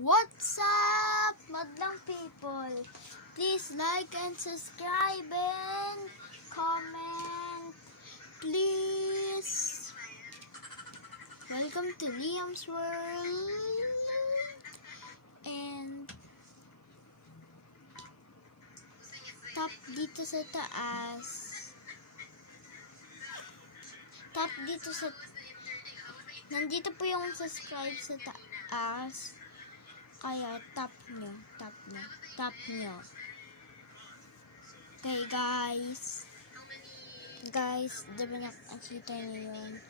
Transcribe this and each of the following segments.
What's up, madlang people? Please like and subscribe and comment, please. Welcome to Liam's World. And tap dito sa taas. Tap dito sa... Nandito po yung subscribe sa taas. Kaya tap nyo. Okay guys. Guys, diba nakakita nyo yun?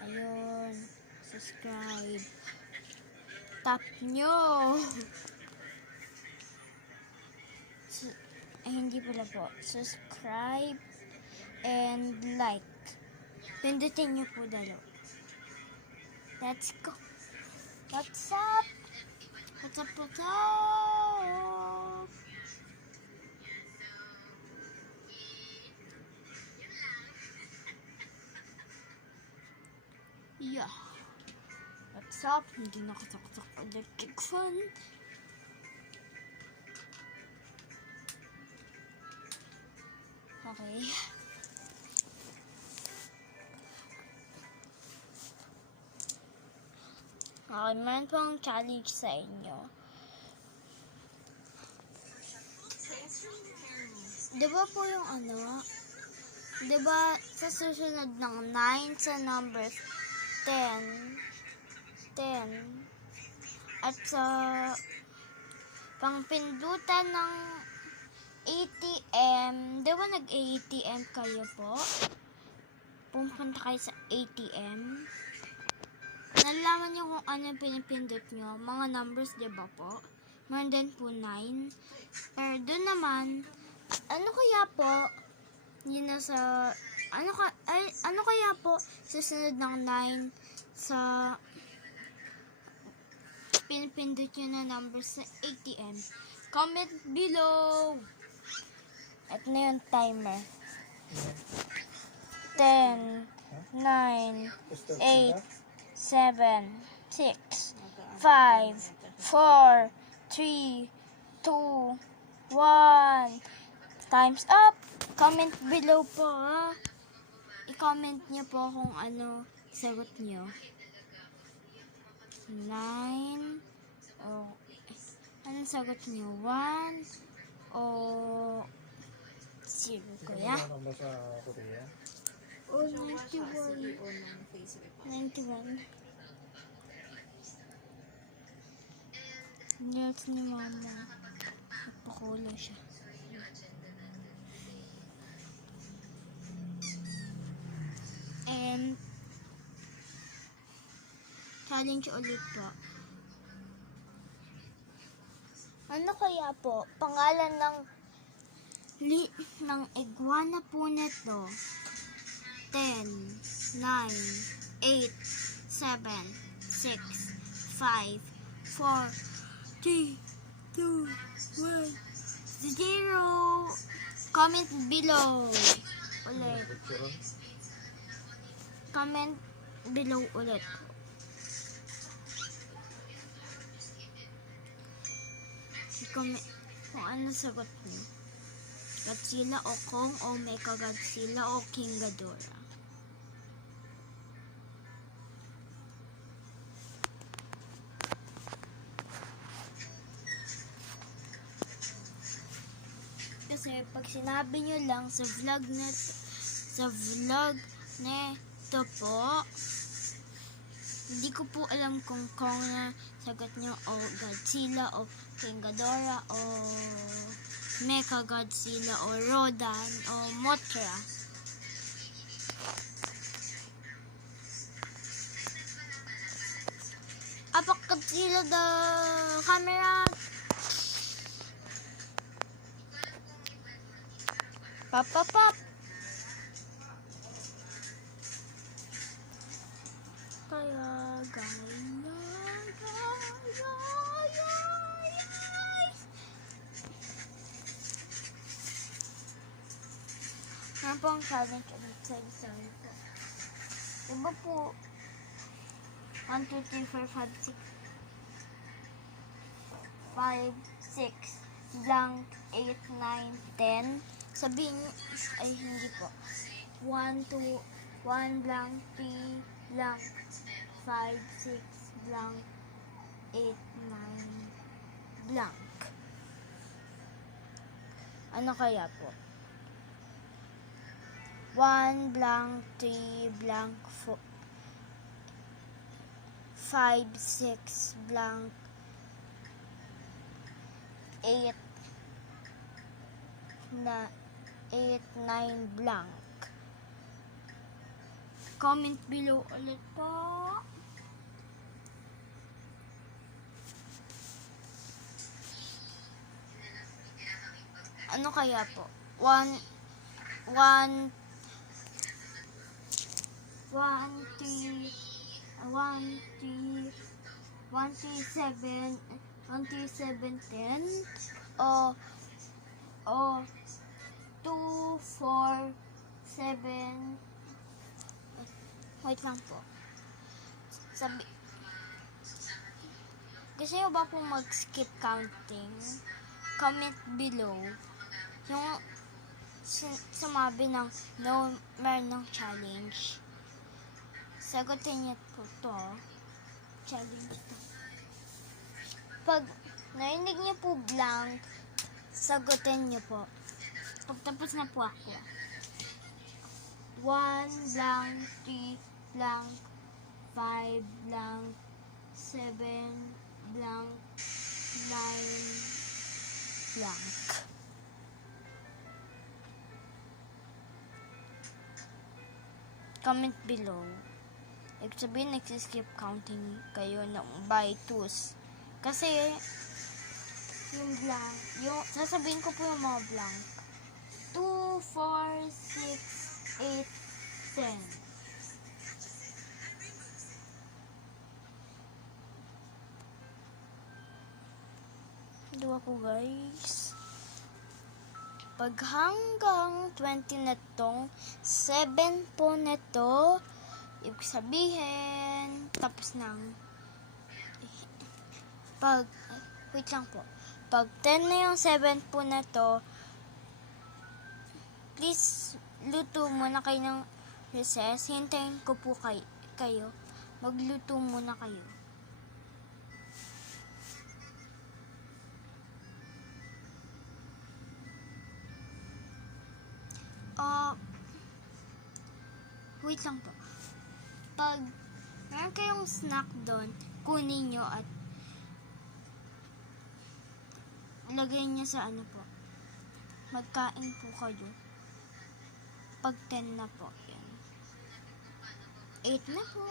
Ayun. Subscribe. Tap nyo. Hindi pala po. Subscribe and like. Pindutin nyo po dalo. Let's go. What's up? What's up? Yeah. What's up? Hindi nakataktak electric fan. Okay. Okay, meron pong challenge sa inyo. Diba po yung diba sa susunod ng 9 sa number 10, at sa pangpindutan ng ATM, diba nag-ATM kayo po? Pumunta kayo sa ATM. Nalaman nyo kung ano yung pinipindot nyo. Mga numbers, diba po? Meron din po 9. Pero doon naman, ano kaya po, yun na sa, ano kaya po, susunod ng 9 sa pinipindot nyo na numbers sa ATM. Comment below! At na yung timer. 10, 9, 8, 7, 6, 5, 4, 3, 2, 1. Time's up! Comment below po, ha? I-comment niyo po kung ano sagot niyo. 9. Oh, anong sagot niyo? 1 o 0, kuya? O 91. 91. Nils ni mama. Nagpakulo siya. And challenge ulit po. Ano kaya po pangalan ng iguana po nito? 10, 9, 8, 7, 6, 5, 4, 3, 2, 1, 0. Comment below ulit. Comment below ulit. Comment kung ano sagot niyo. Godzilla o Kong o Mecha Godzilla o King Ghidorah. Kasi pag sinabi nyo lang sa vlog neto po, hindi ko po alam kung Kong na sagot nyo o Godzilla o King Ghidorah o Mecha Godzilla o Rodan o Mothra. Apak Godzilla the camera. Pop pop pop. Kaya ano po ang challenge ulit sa isang po? Diba po 1, 2, 3, 4, 5, 6 5, 6, blank, 8, 9, 10. Sabihin niyo, ay hindi po. 1, 2, 1 blank, 3 blank, 5, 6 blank, 8, 9 blank. Ano kaya po? 1 blank, 3 blank, 5, 6 blank, 8, 9 blank. Comment below ulit po. Ano kaya po? 1, 3, 7, 10, o 2, 4, 7. Wait lang po. Gusto nyo ba po mag-skip counting? Comment below yung sumabi ng no, meron ng challenge. Sagutin niyo po to. Challenge to. Pag narinig niyo po blank, sagutin niyo po. Pagtapos na po ako. 1 blank, 3 blank, 5 blank, 7 blank, 9 blank. Comment below. Ibig sabihin, nagsiskip counting kayo ng by twos. Kasi, yung blank, sasabihin ko po yung mga blank. 2, 4, 6, 8, 10. Dua po guys. Pag hanggang 20 na tong 7 po na to, ibig sabihin, tapos ng wait lang po. Pag 10 na yung 7 po na to, please, luto muna kayo ng recess. Hintayin ko po kayo. Magluto muna kayo. Wait lang po. Pag meron kayong snack doon, kunin nyo at lagay nyo sa ano po. Magkain po kayo. Pag 10 na po. Yan. 8 na po.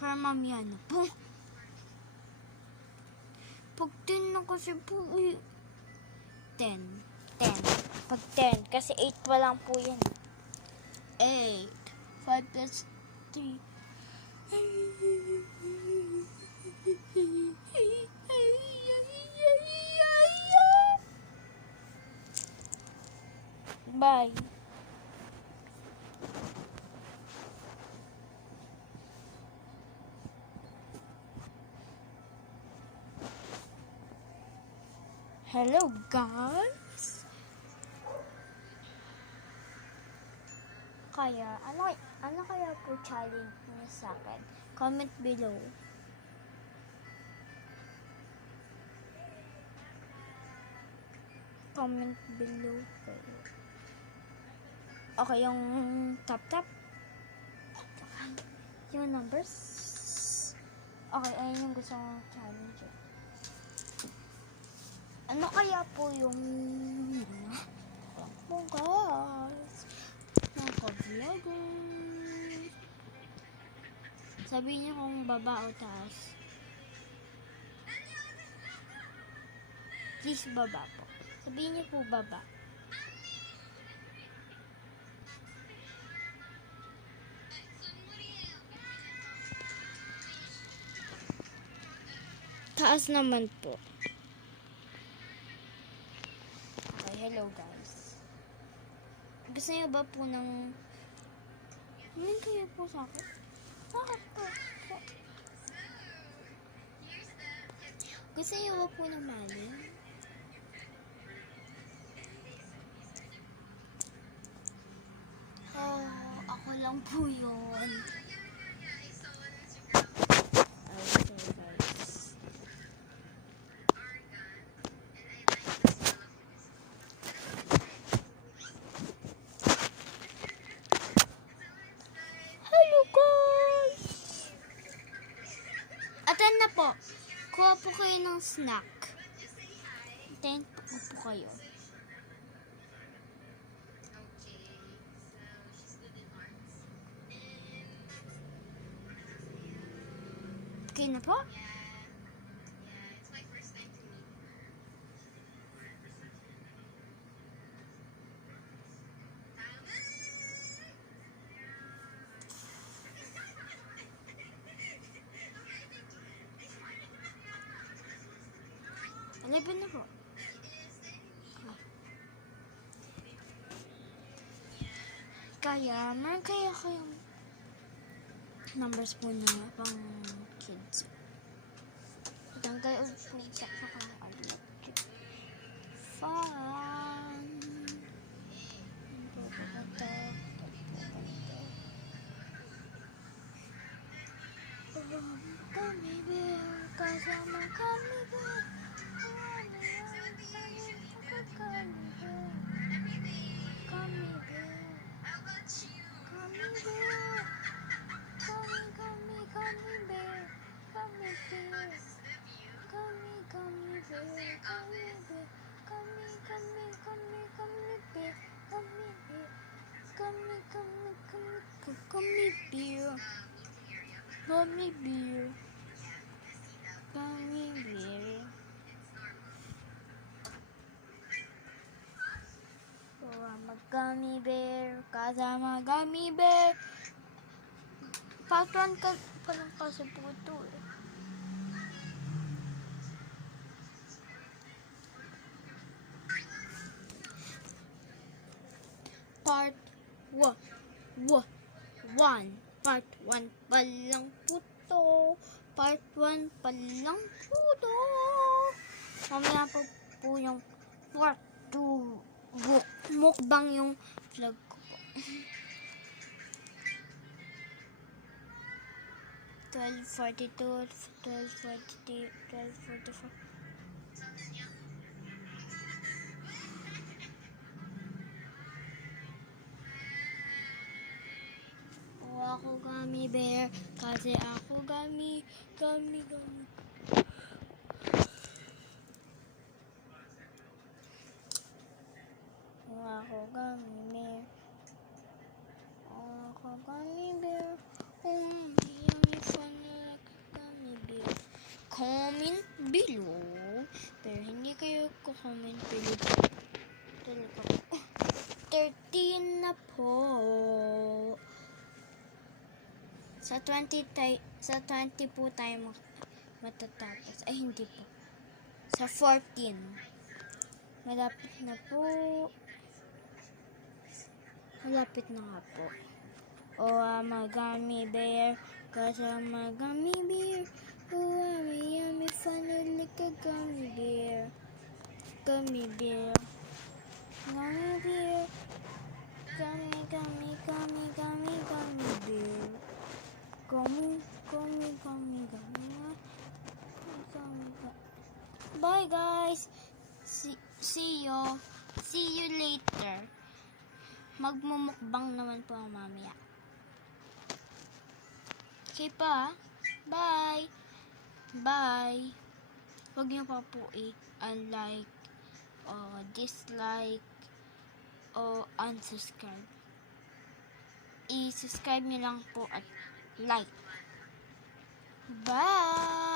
Para mamaya na po. Pag 10 na kasi po. 10. Pag 10. Kasi 8 pa lang po yan. 8. 5 plus 3. Bye. Hello guys. Kaya, ano kaya po challenge niyo sa akin? Comment below. Comment below kayo. Okay, yung tap. Yung numbers. Okay, ayun yung gusto kong challenge. Ano kaya po yung po guys? Vlogger. Sabihin niyo kung baba o taas. Please baba po. Sabihin niyo po baba. Taas naman po. Okay, hello guys. Gusto niyo ba po ng kayo po sa akin? Bakit po? Gusto niyo po ng maling? Oh, ako lang po yun. Okay, guys. Hello, guys! Atan na po. Kuha po kayo ng snack. Tain po kayo. Okay na po? Aliban na po. Kaya, meron kayong numbers po na pang kids. Tanggal po sa kakaalit. Fun! Kami bear, kasama kami bear. Gummy bear, gummy bear, gummy bear. Gummy bear, kasama gummy bear. Part 1 ka pa lang kasi po ito eh. Part 1. Part 1 pa lang po to. Part 1 pa lang po to. Mamaya po yung part 2. Mukbang yung vlog ko po. 12:42, 12:43, 12:44. Ako gummy bear, kasi ako gummy. Ako gummy bear. Ako gummy bear. Yummy fun like gummy bear. Comment below. Pero hindi kayo comment below. Talaga po. 13 na po. Sa 20 po tayo matatapos. Ay, hindi po. Sa 14. Malapit na po. Malapit na nga po. I'm a gummy bear. Cause I'm a gummy bear. I'm a yummy funny like a gummy bear. Gummy bear. Gummy bear. Gummy bear. Gummy. Bye guys. See you later. Magmumukbang naman po ang mamaya. Okay pa. Bye. Huwag niyo pa po i-unlike o dislike o unsubscribe. I-subscribe niyo lang po at like. Bye!